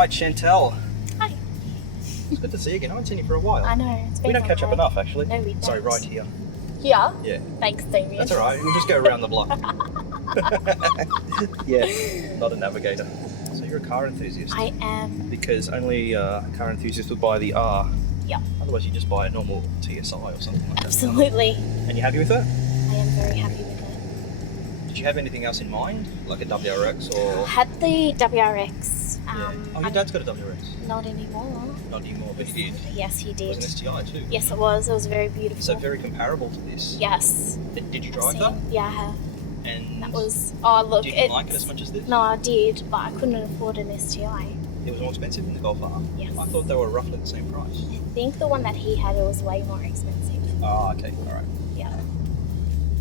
right, Chantel. Hi. It's good to see you again. I haven't seen you for a while. I know, it's been We don't catch up enough, actually. No, we don't. Sorry, right here. Here? Yeah. Thanks, Damien. That's all right. We'll just go around the block. Yeah, not a navigator. So you're a car enthusiast. I am. Because only car enthusiasts would buy the R. Yep. Otherwise, you just buy a normal TSI or something like that. Absolutely. And you happy with it? I am very happy with it. Did you have anything else in mind, like a WRX or? Had the WRX. Yeah. Oh, your dad's got a WRX. Not anymore. Not anymore, but he did. Yes, he It did. was an STI too. Yes, it was. It was very beautiful. So very comparable to this. Yes. Did you drive that? Yeah, I have. And That was. Oh, look. did you like it as much as this? No, I did, but I couldn't afford an STI. It was more expensive than the Golf R. Yes. I thought they were roughly the same price. I think the one that he had, it was way more expensive. Oh, okay, all right. Yeah.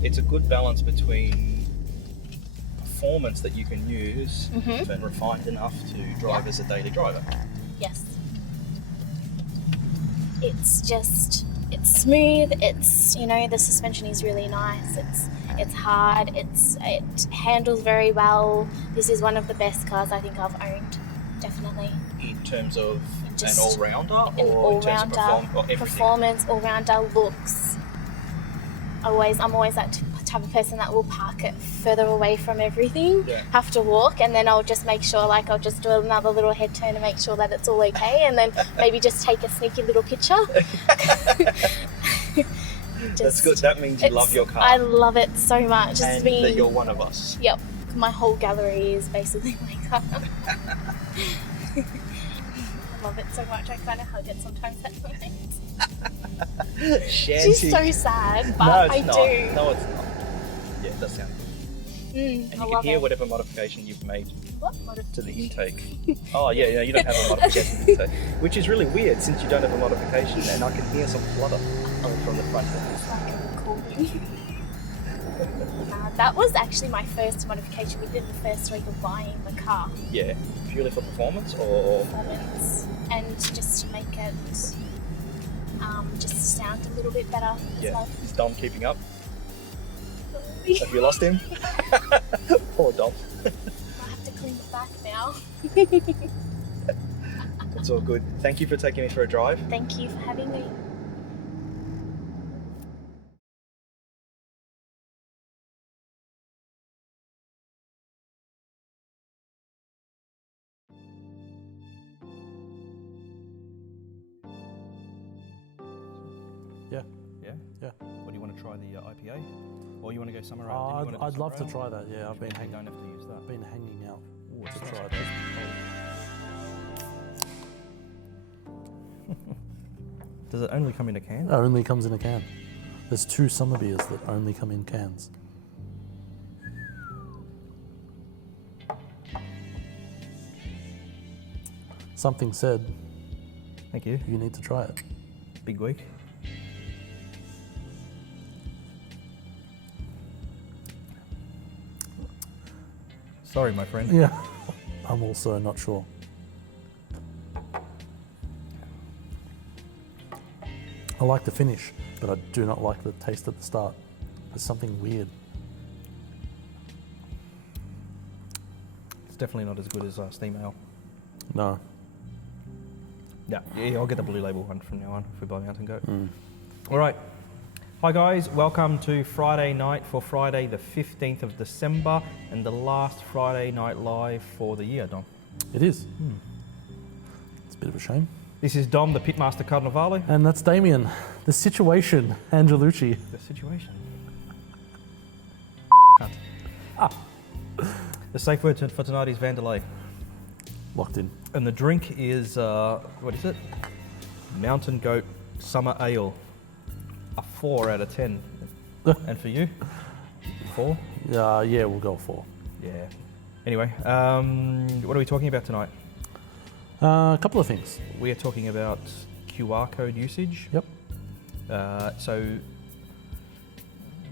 It's a good balance between performance that you can use Mhm. and refined enough to drive as a daily driver. Yes. It's it's smooth. It's, the suspension is really nice. It's hard. It handles very well. This is one of the best cars I think I've owned. Definitely. In terms of Just an all-rounder or An in terms all-rounder, of everything? performance, all-rounder, looks. I'm always that type of person that will park it further away from everything, Yeah. have to walk, and then I'll just make sure, I'll just do another little head turn to make sure that it's all okay, and then maybe just take a sneaky little picture. That's good. That means you love your car. I love it so much. and that you're one of us. Yep. My whole gallery is basically my car. I love it so much. I kind of hug it sometimes at night. Shanty. She's so sad, but No, it's I not. do. No, it's not. Yeah, it does sound good. And And you can hear whatever modification you've made What? to the intake. Oh, yeah, you don't have a modification to the intake. Which is really weird since you don't have a modification, and I can hear some flutter coming from the front end. It's like a recording. That was actually my first modification we did the first week of buying the car. Yeah, purely for performance or. Performance. And just to make it just sound a little bit better as Yeah. well. Is Dom keeping up? Have you lost him? Poor Dom. I have to clean it back now. It's all good. Thank you for taking me for a drive. Thank you for having me. Yeah? Yeah. Or do you want to try the IPA? Or you want to go somewhere else? I'd love to try that. Yeah, I've been You hanging don't have to use that. out Ooh, to it's try nice. that. Does it only come in a can? It only comes in a can. There's 2 summer beers that only come in cans. Something said Thank you. you need to try it. Big week. Sorry, my friend. Yeah. I'm also not sure. I like the finish, but I do not like the taste at the start. There's something weird. It's definitely not as good as steam ale. No. Yeah, I'll get the blue label one from now on if we buy Mountain Goat. All right. Hi guys, welcome to Friday night for Friday the 15th of December and the last Friday night live for the year, Dom. It is. It's a bit of a shame. This is Dom, the Pitmaster Carnivale. And that's Damien. The situation, Angelucci. The situation. The safe word for tonight is Vandelay. Locked in. And the drink is, what is it? Mountain Goat Summer Ale. A 4 out of 10. And for you? 4? Yeah, we'll go 4. Yeah. Anyway, what are we talking about tonight? A couple of things. We are talking about QR code usage. Yep. So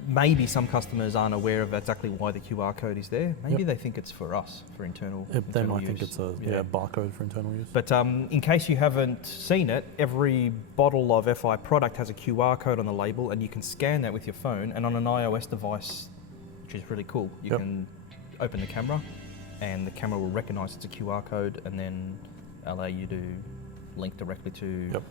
maybe some customers aren't aware of exactly why the QR code is there. Maybe they think it's for us, for internal They might use. think it's a barcode for internal use. But in case you haven't seen it, every bottle of FI product has a QR code on the label, and you can scan that with your phone. And on an iOS device, which is really cool, you can open the camera, and the camera will recognise it's a QR code, and then allow you to link directly to Yep.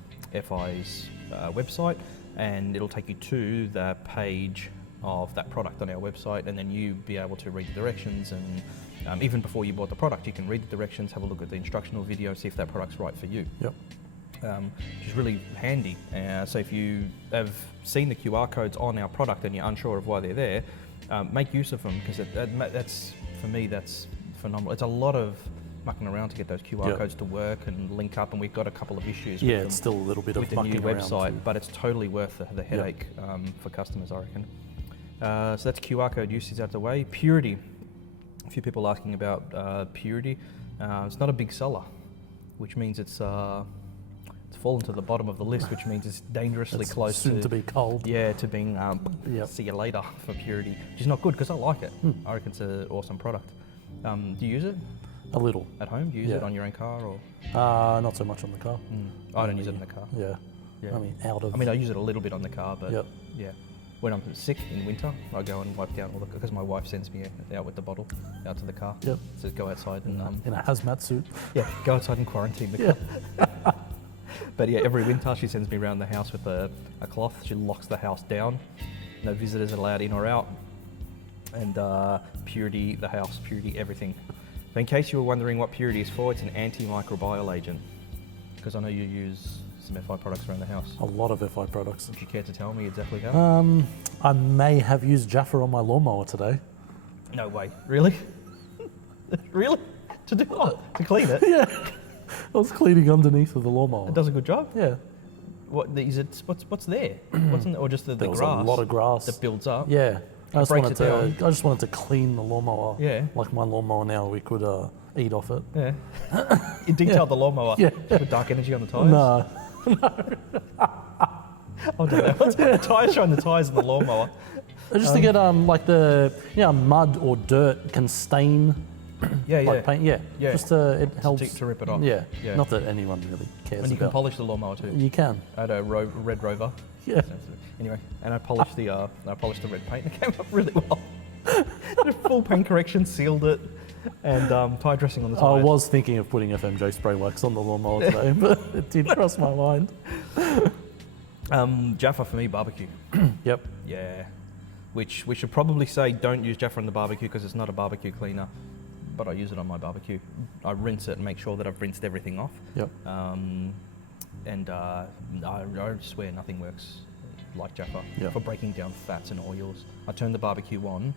FI's website, and it'll take you to the page of that product on our website, and then you be able to read the directions, and even before you bought the product, you can read the directions, have a look at the instructional video, see if that product's right for you. Yep. Which is really handy. So if you have seen the QR codes on our product and you're unsure of why they're there, make use of them, because that's, for me, that's phenomenal. It's a lot of mucking around to get those QR Yep. codes to work and link up, and we've got a couple of issues Yeah, with it's them, still a little bit with of the new mucking around website, too. but it's totally worth the headache for customers, I reckon. So that's QR code usage out the way. Purity. A few people asking about purity. It's not a big seller, which means it's fallen to the bottom of the list, which means it's dangerously It's close soon to be cold. Yeah, to being Yep. see you later for purity, which is not good because I like it. I reckon it's an awesome product. Do you use it A little. at home? Do you use Yeah. it on your own car or? Not so much on the car. I don't use it in the car. Yeah. Yeah. I mean, out of. I mean, I use it a little bit on the car, but Yep. yeah. When I'm sick in winter, I go and wipe down all the, because my wife sends me out with the bottle out to the car. Yep. So go outside and in a hazmat suit. yeah, go outside and quarantine the car. But yeah, every winter she sends me around the house with a cloth. She locks the house down. No visitors allowed in or out. And purity, the house, purity, everything. So in case you were wondering what purity is for, it's an antimicrobial agent. Because I know you use some FI products around the house. A lot of FI products. Would you care to tell me exactly how? I may have used Jaffa on my lawnmower today. No way. Really? Really? To do what? To clean it? Yeah. I was cleaning underneath of the lawnmower. It does a good job? Yeah. What is it? What's there? Or just the There was grass? a lot of grass. that builds up. Yeah. I breaks it down. just wanted to clean the lawnmower. Yeah. Like my lawnmower now, we could eat off it. Yeah. You detailed the lawnmower. Yeah. With dark energy on the tyres. No. I don't know. What's the tyres showing the tyres in the lawnmower? Just to get like the mud or dirt can stain Yeah, yeah. like paint. Yeah. Yeah. Just it helps to rip it off. Yeah. Yeah. Not that anyone really cares And you can about. polish the lawnmower too. You can. I had a Red Rover. Yeah. Anyway, and I polished the red paint. It came up really well. Did a full paint correction, sealed it, and tire dressing on the I tyres. was thinking of putting FMJ spray wax on the lawnmower today, but it did cross my mind. Jaffa for me, barbecue. Yep. Yeah. Which we should probably say don't use Jaffa on the barbecue because it's not a barbecue cleaner, but I use it on my barbecue. I rinse it and make sure that I've rinsed everything off. Yep. And I swear nothing works like Jaffa Yeah. for breaking down fats and oils. I turn the barbecue on,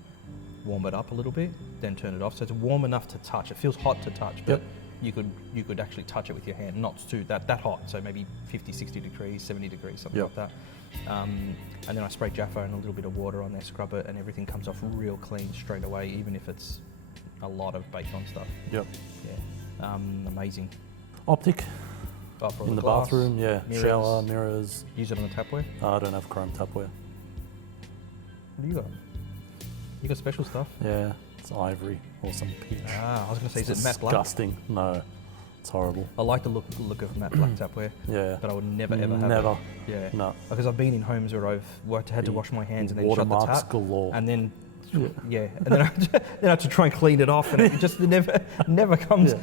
warm it up a little bit, then turn it off. So it's warm enough to touch. It feels hot to touch, but Yep. you could actually touch it with your hand, not too that hot. So maybe 50, 60 degrees, 70 degrees, something Yep. like that. And then I spray Jaffa and a little bit of water on there, scrub it, and everything comes off real clean straight away, even if it's a lot of baked on stuff. Yep. Yeah. Amazing. Optic Oh, for all in the glass, bathroom. Yeah. mirrors. Shower, mirrors. Use it on the tapware. I don't have chrome tapware. What do you got? You got special stuff? Yeah. It's ivory or some peach. Ah, I was going to say, is It's it matte black? disgusting. No. It's horrible. I like the look of matte black tapware, Yeah. but I would never ever have Never. it. Yeah. No. Because I've been in homes where I've had to wash my hands and then shut the Watermarks tap, galore. and then and then I have to try and clean it off, and it just never comes.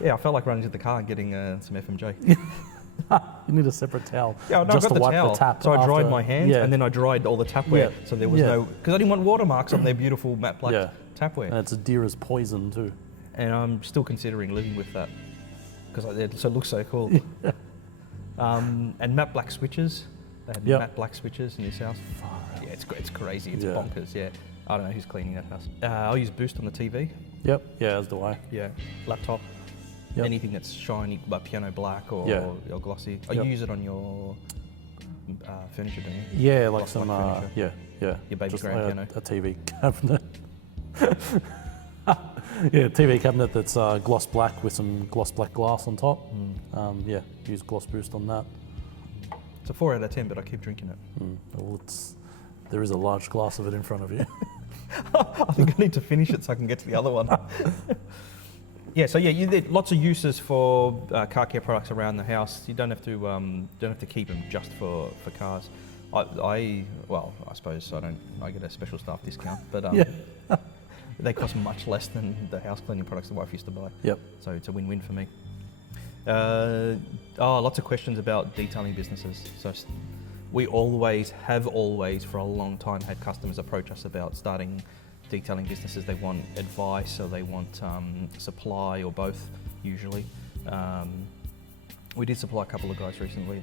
Yeah, I felt like running to the car and getting some FMJ. You need a separate towel. Yeah, no, just I got to the wipe towel. the tap. So I dried after. my hands Yeah. and then I dried all the tapware. Yeah. So there was Yeah. no, because I didn't want watermarks on their beautiful matte black Yeah. tapware. And it's as dear as poison too. And I'm still considering living with that because it looks so cool. And matte black switches. They had Yep. matte black switches in his house. Yeah, it's crazy. It's Yeah. bonkers. Yeah, I don't know who's cleaning that house. I'll use Boost on the TV. Yep. Yeah, as do I. Yeah, laptop. Yep. Anything that's shiny, like piano black or glossy. Oh, Yep. you use it on your furniture, don't you? Yeah, like Gloss some. furniture. Yeah. Your baby Just grand like piano. a TV cabinet. Yeah, TV cabinet that's gloss black with some gloss black glass on top. Yeah, use Gloss Boost on that. It's a 4 out of 10, but I keep drinking it. Well, there is a large glass of it in front of you. I think I need to finish it so I can get to the other one. Yeah, so yeah, there's lots of uses for car care products around the house. You don't have to keep them just for cars. I suppose I get a special staff discount, but Yeah. they cost much less than the house cleaning products the wife used to buy. Yep. So it's a win-win for me. Lots of questions about detailing businesses. So we always for a long time had customers approach us about starting detailing businesses. They want advice or they want supply or both usually. We did supply a couple of guys recently.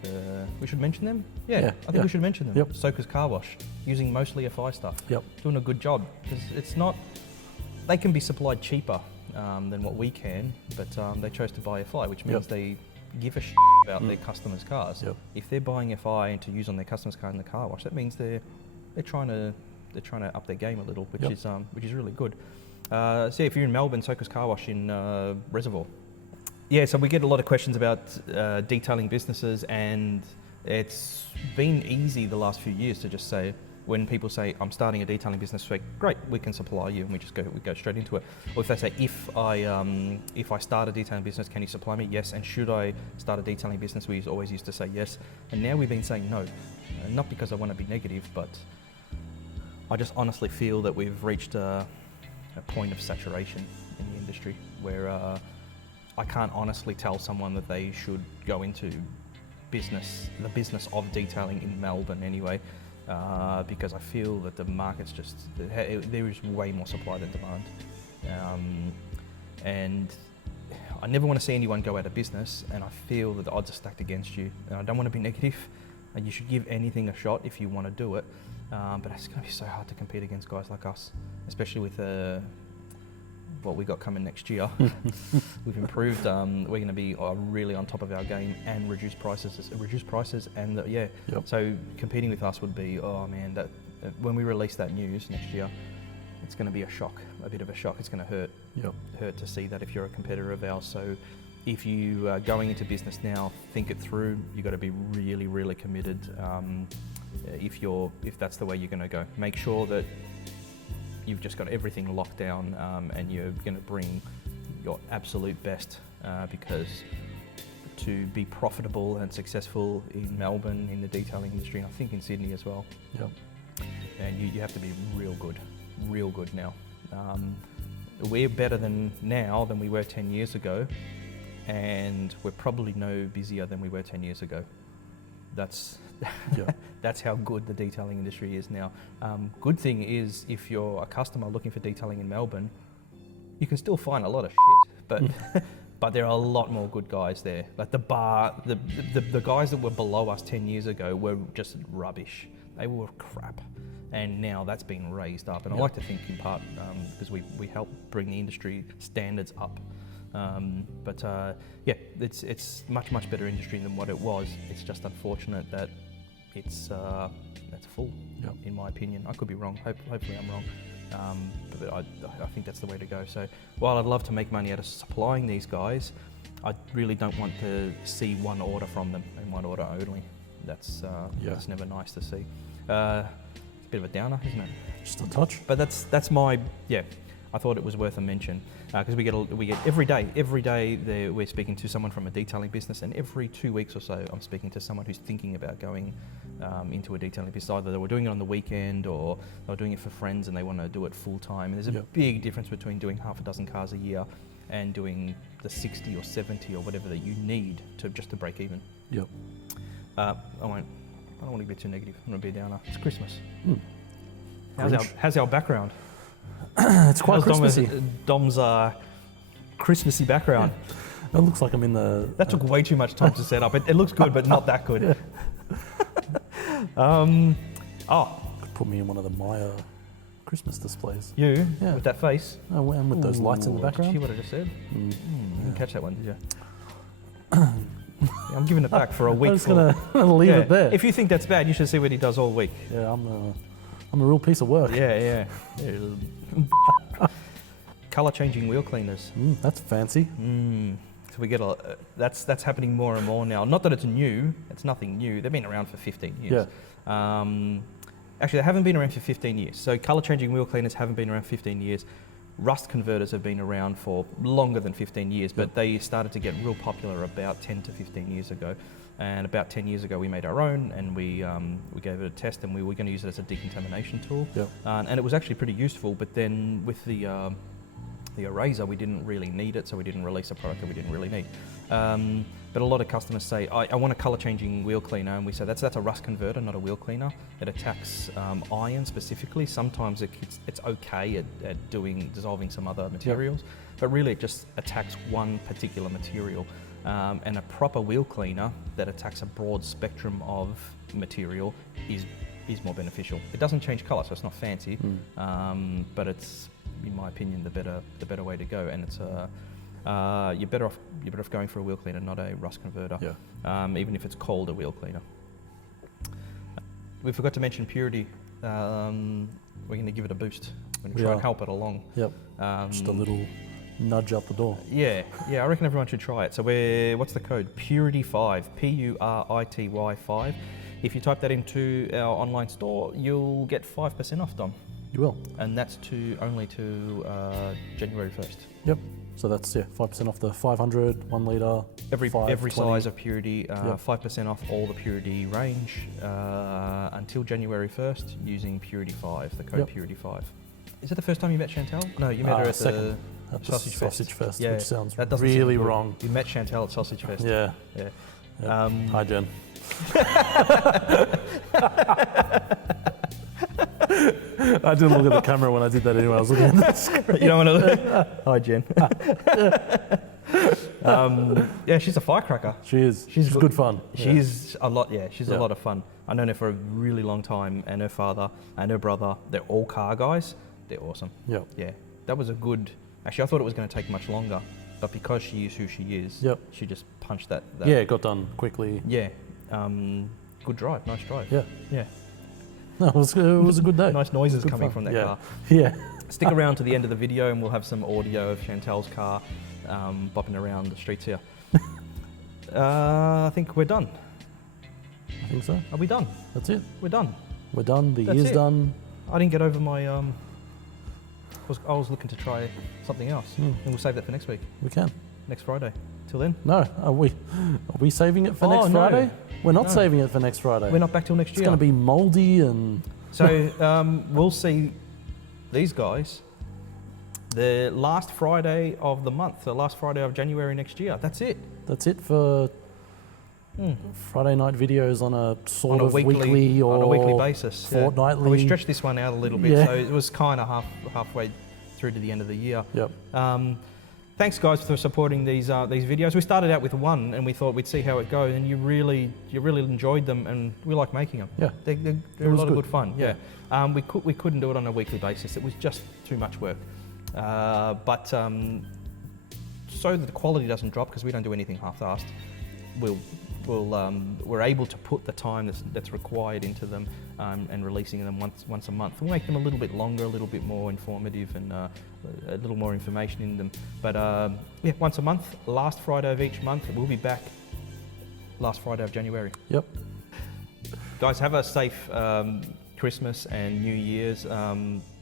We should mention them? I think we should mention them. Yep. Soka's Car Wash, using mostly FI stuff. Yep. Doing a good job. Because it's not, they can be supplied cheaper than what we can, but they chose to buy FI, which means they give a shit about their customers' cars. Yep. If they're buying FI and to use on their customers' car in the car wash, that means they're trying to up their game a little, which is really good. So if you're in Melbourne, Soka's Car Wash in Reservoir. Yeah, so we get a lot of questions about detailing businesses, and it's been easy the last few years to just say, when people say, I'm starting a detailing business, we great, we can supply you, and we go straight into it. Or if they say, if I start a detailing business, can you supply me? Yes. And should I start a detailing business? We always used to say yes. And now we've been saying no. Not because I want to be negative, but I just honestly feel that we've reached a point of saturation in the industry where I can't honestly tell someone that they should go into the business of detailing in Melbourne anyway, because I feel that the market's just, there is way more supply than demand. And I never want to see anyone go out of business, and I feel that the odds are stacked against you. And I don't want to be negative, and you should give anything a shot if you want to do it. But it's going to be so hard to compete against guys like us, especially with what we got coming next year. We've improved. We're going to be really on top of our game and reduce prices, and So competing with us would be, oh man, that when we release that news next year, it's going to be a bit of a shock. It's going to hurt to see that if you're a competitor of ours. So if you are going into business now, think it through. You've got to be really, really committed. If that's the way you're going to go, make sure that you've just got everything locked down, and you're going to bring your absolute best, because to be profitable and successful in Melbourne in the detailing industry, and I think in Sydney as well, and you have to be real good now. We're better now than we were 10 years ago, and we're probably no busier than we were 10 years ago. That's how good the detailing industry is now. Good thing is, if you're a customer looking for detailing in Melbourne, you can still find a lot of shit, but there are a lot more good guys there. Like the guys that were below us 10 years ago were just rubbish. They were crap, and now that's been raised up. And I like to think in part because we help bring the industry standards up. It's much better industry than what it was. It's just unfortunate that it's full, in my opinion. I could be wrong. Hopefully I'm wrong. But I think that's the way to go. So while I'd love to make money out of supplying these guys, I really don't want to see one order from them and one order only. That's never nice to see. It's a bit of a downer, isn't it? Just a touch. But that's my I thought it was worth a mention, because we get every day we're speaking to someone from a detailing business, and every 2 weeks or so I'm speaking to someone who's thinking about going into a detailing business. Either they were doing it on the weekend or they were doing it for friends and they want to do it full time. And there's a big difference between doing half a dozen cars a year and doing the 60 or 70 or whatever that you need to break even. I don't want to be too negative. I'm going to be a downer. It's Christmas. How's our background? It's quite Christmassy. Dom's Christmassy background. It looks like I'm in the... That took way too much time to set up. It looks good, but not that good. Could put me in one of the Maya Christmas displays. You? Yeah. With that face? Oh, and with those lights in the background. Did you hear what I just said? You didn't catch that one, did you? I'm giving it back for a week. I'm just going to leave it there. If you think that's bad, you should see what he does all week. Yeah, I'm a real piece of work. Yeah. Colour changing wheel cleaners. That's fancy. So we get that's happening more and more now. Not that it's new. It's nothing new. They've been around for 15 years. Actually, they haven't been around for 15 years. So colour changing wheel cleaners haven't been around 15 years. Rust converters have been around for longer than 15 years, but they started to get real popular about 10 to 15 years ago. And about 10 years ago, we made our own, and we gave it a test, and we were going to use it as a decontamination tool. And it was actually pretty useful. But then with the the eraser, we didn't really need it, so we didn't release a product that we didn't really need. But a lot of customers say, I want a color changing wheel cleaner, and we say that's a rust converter, not a wheel cleaner. It attacks iron specifically. Sometimes it's okay at dissolving some other materials, but really it just attacks one particular material. And a proper wheel cleaner that attacks a broad spectrum of material is more beneficial. It doesn't change color, so it's not fancy, but it's, in my opinion, the better way to go. And it's you're better off going for a wheel cleaner, not a rust converter. Yeah. Even if it's called a wheel cleaner. We forgot to mention purity. We're going to give it a boost. We're going to try and help it along. Yep. Just a little nudge up the door. Yeah. I reckon everyone should try it. So what's the code? Purity5, Purity 5. If you type that into our online store, you'll get 5% off, Dom. You will. And that's only to January 1st. Yep. So that's 5% off the 500, 1 litre, every 20. size of Purity, 5% off all the Purity range until January 1st using Purity 5, the code Purity 5. Is it the first time you met Chantal? No, you met her at second. the At the Sausage Fest. which sounds that doesn't really sound wrong. You met Chantal at Sausage Fest. Yeah. Hi, Jen. I didn't look at the camera when I did that anyway. I was looking at the screen. You don't want to look. Hi, Jen. Yeah, she's a firecracker. She is. She's good fun. She's a lot. Yeah, she's a lot of fun. I've known her for a really long time, and her father and her brother, they're all car guys. They're awesome. Yeah, that was a good. Actually, I thought it was going to take much longer, but because she is who she is, she just punched that. Yeah, it got done quickly. Yeah, good drive, nice drive. Yeah. No, it was a good day. Nice noises coming from that car. Yeah. Stick around to the end of the video and we'll have some audio of Chantal's car bopping around the streets here. I think we're done. I think so. Are we done? That's it. We're done. We're done. The That's year's it. done. I didn't get over my... I was looking to try something else, and we'll save that for next week. We can. Next Friday. Till then? No. Are we saving it for next Friday? We're not saving it for next Friday. We're not back till next year. It's going to be mouldy and... So we'll see these guys the last Friday of the month, the last Friday of January next year. That's it. That's it for Friday night videos on a sort of weekly or on a weekly basis. fortnightly. We stretched this one out a little bit, so it was kind of halfway through to the end of the year. Yep. Thanks, guys, for supporting these videos. We started out with one, and we thought we'd see how it goes, and you really enjoyed them, and we like making them. Yeah, they're a lot of good fun. Yeah. We couldn't do it on a weekly basis. It was just too much work. But so that the quality doesn't drop, because we don't do anything half-assed, we're able to put the time that's required into them and releasing them once a month. We'll make them a little bit longer, a little bit more informative, and a little more information in them. But once a month, last Friday of each month. We'll be back last Friday of January. Yep. Guys, have a safe Christmas and New Year's.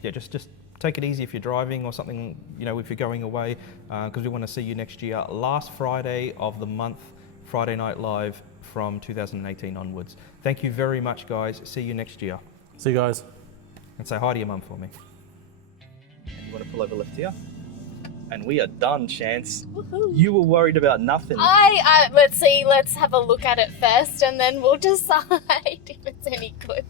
Just take it easy if you're driving or something, if you're going away, because we want to see you next year. Last Friday of the month, Friday Night Live from 2018 onwards. Thank you very much, guys. See you next year. See you guys. And say hi to your mum for me. You want to pull over left here? And we are done, Chance. Woohoo. You were worried about nothing. Let's have a look at it first and then we'll decide if it's any good.